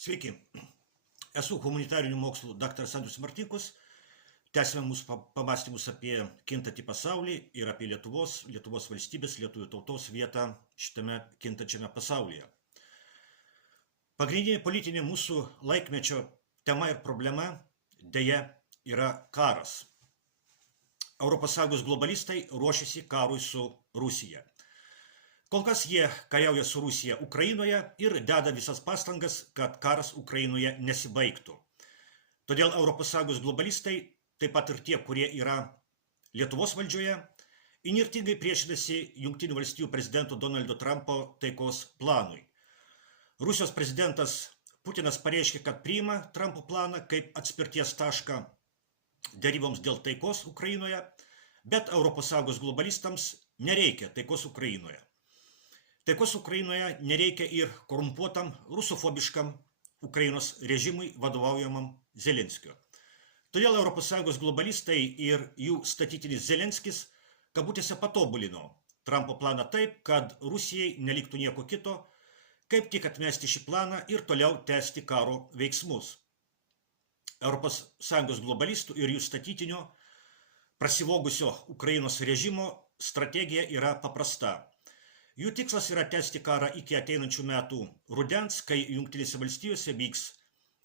Sveiki, esu humanitarinių mokslų daktaras Andrius Martinkus. Tęsime mūsų pamastymus apie kintantį pasaulį ir apie Lietuvos valstybės, lietuvių tautos vietą šitame kintančiame pasaulyje. Pagrindinė politinė mūsų laikmečio tema ir problema deja yra karas. ES globalistai ruošiasi karui su Rusija. Kol kas jie kariauja su Rusija Ukrainoje ir deda visas pastangas, kad karas Ukrainoje nesibaigtų. Todėl ES globalistai, taip pat ir tie, kurie yra Lietuvos valdžioje, įnirtingai priešinasi Jungtinių valstijų prezidento Donaldo Trumpo taikos planui. Rusijos prezidentas Putinas pareiškė, kad priima Trumpo planą kaip atspirties tašką deryboms dėl taikos Ukrainoje, bet ES globalistams nereikia taikos Ukrainoje. Taikos Ukrainoje nereikia ir korumpuotam, rusofobiškam Ukrainos režimui vadovaujamam Zelenskio. Todėl ES globalistai ir jų statytinis Zelenskis kabutėse patobulino Trumpo planą taip, kad Rusijai neliktų nieko kito, kaip tik atmesti šį planą ir toliau tęsti karo veiksmus. ES globalistų ir jų statytinio prasivogusio Ukrainos režimo strategija yra paprasta. Jų tikslas yra tęsti karą iki ateinančių metų rudens, kai Jungtinėse valstijose vyks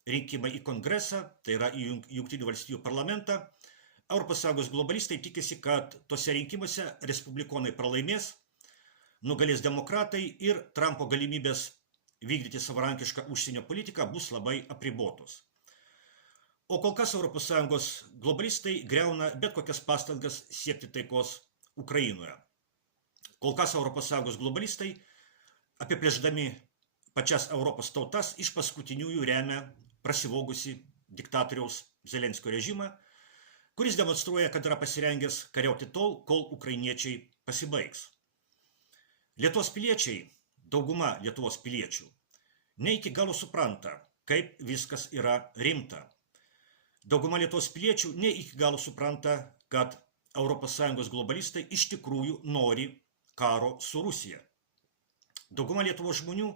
rinkimai į kongresą, tai yra į Jungtinių valstijų parlamentą. ES globalistai tikisi, kad tose rinkimuose respublikonai pralaimės, nugalės demokratai ir Trumpo galimybės vykdyti savarankišką užsienio politiką bus labai apribotos. O kol kas ES globalistai griauna bet kokias pastangas siekti taikos Ukrainoje. Kol kas ES globalistai, apiplėšdami pačias Europos tautas, iš paskutiniųjų remia prasivogusi diktatoriaus Zelenskio režimą, kuris demonstruoja, kad yra pasirengęs kariauti tol, kol ukrainiečiai pasibaigs. Lietuvos piliečiai, dauguma Lietuvos piliečių, ne iki galo supranta, kaip viskas yra rimta. Dauguma Lietuvos piliečių ne iki galo supranta, kad ES globalistai iš tikrųjų nori karo su Rusija. Dauguma Lietuvos žmonių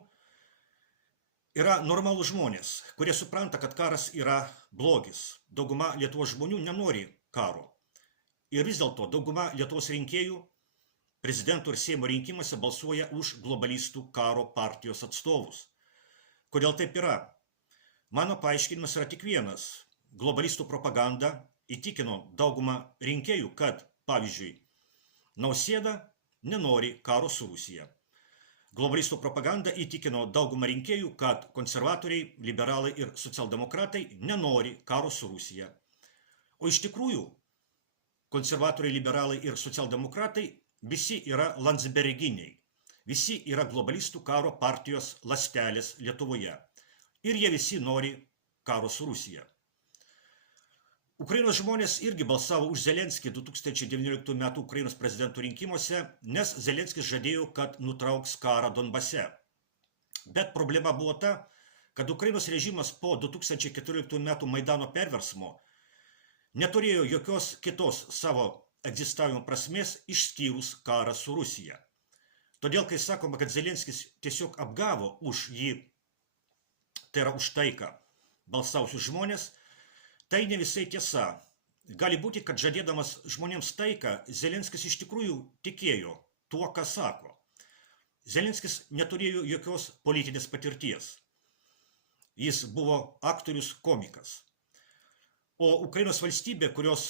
yra normalūs žmonės, kurie supranta, kad karas yra blogis. Dauguma Lietuvos žmonių nenori karo. Ir vis dėlto dauguma Lietuvos rinkėjų prezidento ir Seimo rinkimuose balsuoja už globalistų karo partijos atstovus. Kodėl taip yra? Mano paaiškinimas yra tik vienas. Globalistų propaganda įtikino daugumą rinkėjų, kad, pavyzdžiui, Nausėda nenori karo su Rusija. Globalistų propaganda įtikino daugumą rinkėjų, kad konservatoriai, liberalai ir socialdemokratai nenori karo su Rusija. O iš tikrųjų, konservatoriai, liberalai ir socialdemokratai visi yra landsberginiai. Visi yra globalistų karo partijos ląstelės Lietuvoje. Ir jie visi nori karo su Rusija. Ukrainos žmonės irgi balsavo už Zelenskį 2019 m. Ukrainos prezidentų rinkimuose, nes Zelenskis žadėjo, kad nutrauks karą Donbase. Bet problema buvo ta, kad Ukrainos režimas po 2014 m. Maidano perversmo neturėjo jokios kitos savo egzistavimo prasmės išskyrus karą su Rusija. Todėl, kai sakoma, kad Zelenskis tiesiog apgavo už jį, tai yra už taiką, balsausius žmonės, tai ne visai tiesa. Gali būti, kad žadėdamas žmonėms taiką, Zelenskis iš tikrųjų tikėjo tuo, ką sako. Zelenskis neturėjo jokios politinės patirties. Jis buvo aktorius komikas. O Ukrainos valstybė, kurios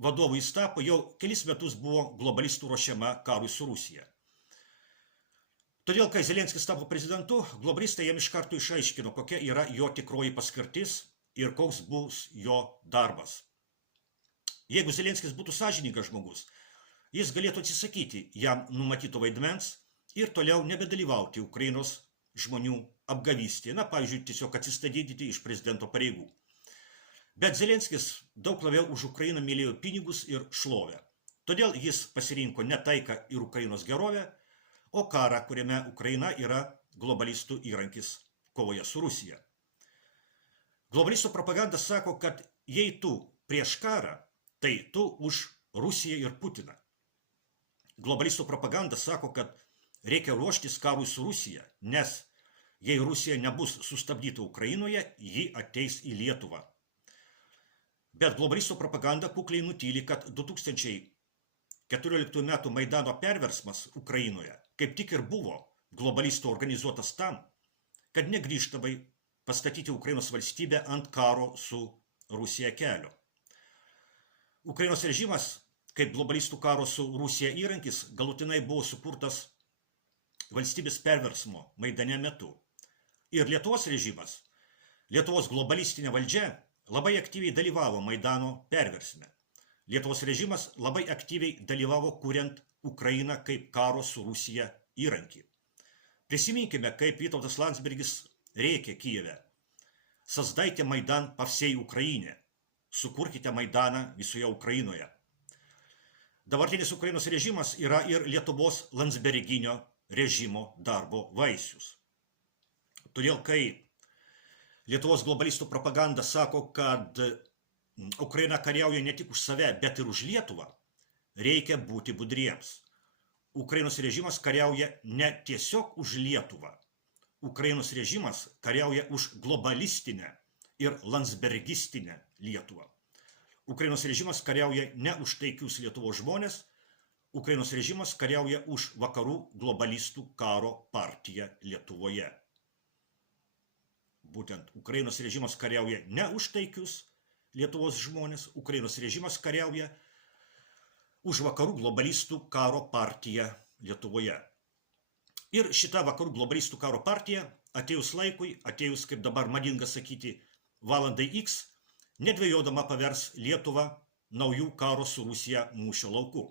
vadovų jis tapo, jau kelis metus buvo globalistų ruošiama karui su Rusija. Todėl, kai Zelenskis tapo prezidentu, globalistai jam iš karto išaiškino, kokia yra jo tikroji paskirtis ir koks bus jo darbas. Jeigu Zelenskis būtų sąžiningas žmogus, jis galėtų atsisakyti jam numatyto vaidmens ir toliau nebedalyvauti Ukrainos žmonių apgavystėje, pavyzdžiui, tiesiog atsistatydinti iš prezidento pareigų. Bet Zelenskis daug labiau už Ukrainą mylėjo pinigus ir šlovę. Todėl jis pasirinko ne taiką ir Ukrainos gerovę, o karą, kuriame Ukraina yra globalistų įrankis kovoje su Rusija. Globalistų propaganda sako, kad jei tu prieš karą, tai tu už Rusiją ir Putiną. Globalistų propaganda sako, kad reikia ruoštis karui su Rusija, nes Jei Rusija nebus sustabdyta Ukrainoje, ji ateis į Lietuvą. Bet globalistų propaganda kukliai nutyli, kad 2014 metų Maidano perversmas Ukrainoje kaip tik ir buvo globalistų organizuotas tam, kad negrįžtamai pastatyti Ukrainos valstybę ant karo su Rusija kelio. Ukrainos režimas, kaip globalistų karo su Rusija įrankis, galutinai buvo sukurtas valstybės perversmo Maidane metu. Ir Lietuvos režimas, Lietuvos globalistinė valdžia labai aktyviai dalyvavo Maidano perversme. Lietuvos režimas labai aktyviai dalyvavo kuriant Ukrainą kaip karo su Rusija įrankį. Prisiminkime, kaip Vytautas Landsbergis rėkė Kijeve: "Создайте Майдан по всей Украине", sukurkite Maidaną visoje Ukrainoje. Dabartinis Ukrainos režimas yra ir Lietuvos landsberginio režimo darbo vaisius. Todėl, kai Lietuvos globalistų propaganda sako, kad Ukraina kariauja ne tik už save, bet ir už Lietuvą, reikia būti budriems. Ukrainos režimas kariauja ne tiesiog už Lietuvą. Ukrainos režimas kariauja už globalistinę ir landsbergistinę Lietuvą. Ukrainos režimas kariauja ne už taikius Lietuvos žmonės, Ukrainos režimas kariauja už vakarų globalistų karo partiją Lietuvoje. Būtent Ukrainos režimas kariauja ne už taikius Lietuvos žmonės, Ukrainos režimas kariauja už vakarų globalistų karo partiją Lietuvoje. Ir šita vakarų globalistų karo partija atėjus laikui, atėjus, kaip dabar madinga sakyti, valandai X, nedvejodama pavers Lietuvą naujų karo su Rusija mūšio lauku.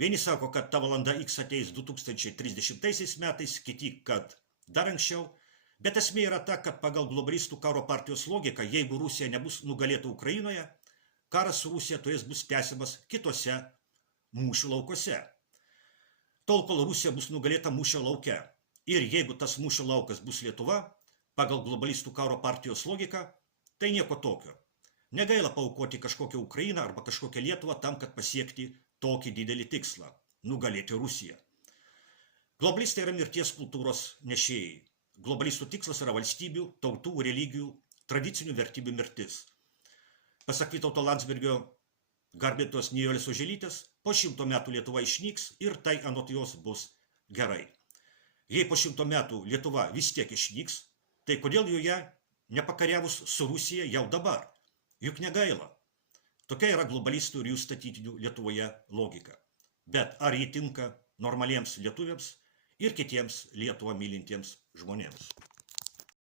Vieni sako, kad ta valanda X ateis 2030 metais, kiti, kad dar anksčiau, bet esmė yra ta, kad pagal globalistų karo partijos logiką, jeigu Rusija nebus nugalėta Ukrainoje, karas su Rusija turės bus tęsiamas kitose mūšių laukose. Tol, kol Rusija bus nugalėta mūšio lauke. Ir jeigu tas mūšio laukas bus Lietuva, pagal globalistų karo partijos logiką, tai nieko tokio. Negaila paaukoti kažkokią Ukrainą arba kažkokią Lietuvą tam, kad pasiekti tokį didelį tikslą – nugalėti Rusiją. Globalistai yra mirties kultūros nešėjai. Globalistų tikslas yra valstybių, tautų, religijų, tradicinių vertybių mirtis. Pasak Vytauto Landsbergio garbėtos Nijolės Oželytės, po 100 metų Lietuva išnyks ir tai anot jos bus gerai. Jei po 100 metų Lietuva vis tiek išnyks, tai kodėl joje nepakariavus su Rusija jau dabar? Juk negaila. Tokia yra globalistų ir jų statytinių Lietuvoje logika. Bet ar ji tinka normaliems lietuviams ir kitiems Lietuvą mylintiems žmonėms?